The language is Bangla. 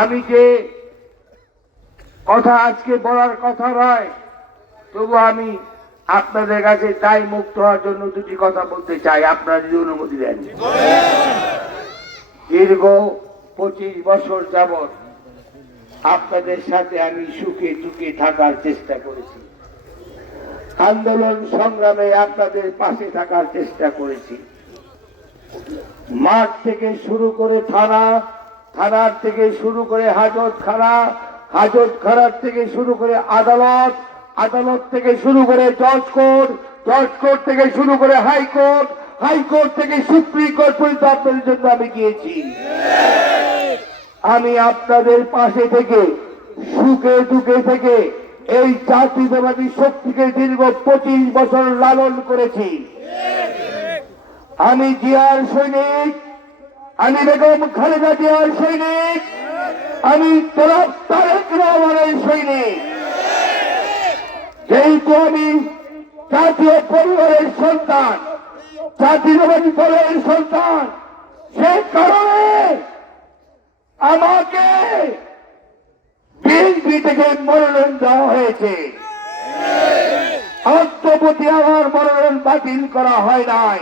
আমি যে কথা আজকে বলার কথা নয়, তবু আমি আপনাদের কাছে তাই মুক্ত হওয়ার জন্য দুটি কথা বলতে চাই। আপনারা যদি অনুমতি দেন। দীর্ঘ পঁচিশ বছর যাবৎ আপনাদের সাথে আমি সুখে দুঃখে থাকার চেষ্টা করেছি। আন্দোলন সংগ্রামে আপনাদের পাশে থাকার চেষ্টা করেছি। মাঠ থেকে শুরু করে থানা থানার থেকে শুরু করে হাজত খানা হাজত খানার থেকে শুরু করে আদালত আদালত থেকে শুরু করে জজ কোর্ট জজ কোর্ট থেকে শুরু করে হাইকোর্ট হাইকোর্ট থেকে সুপ্রিম কোর্ট পর্যন্ত আপনাদের জন্য আমি গিয়েছি। আমি আপনাদের পাশে থেকে, সুখে দুঃখে থেকে এই জাতীয়তাবাদী শক্তিকে দীর্ঘ পঁচিশ বছর লালন করেছি। আমি জিয়ার সৈনিক আমি বেগম খালেদা জিয়ার সৈনিক। আমি তোলাব তারেক রহমানের সৈনিক। যেহেতু আমি জাতীয় পরিবারের সন্তান জাতীয়বাদী দলের সন্তান, সে কারণে আমাকে বিএনপি থেকে মনোনয়ন দেওয়া হয়েছে। আত্মপতি আমার মনোনয়ন বাতিল করা হয় নাই।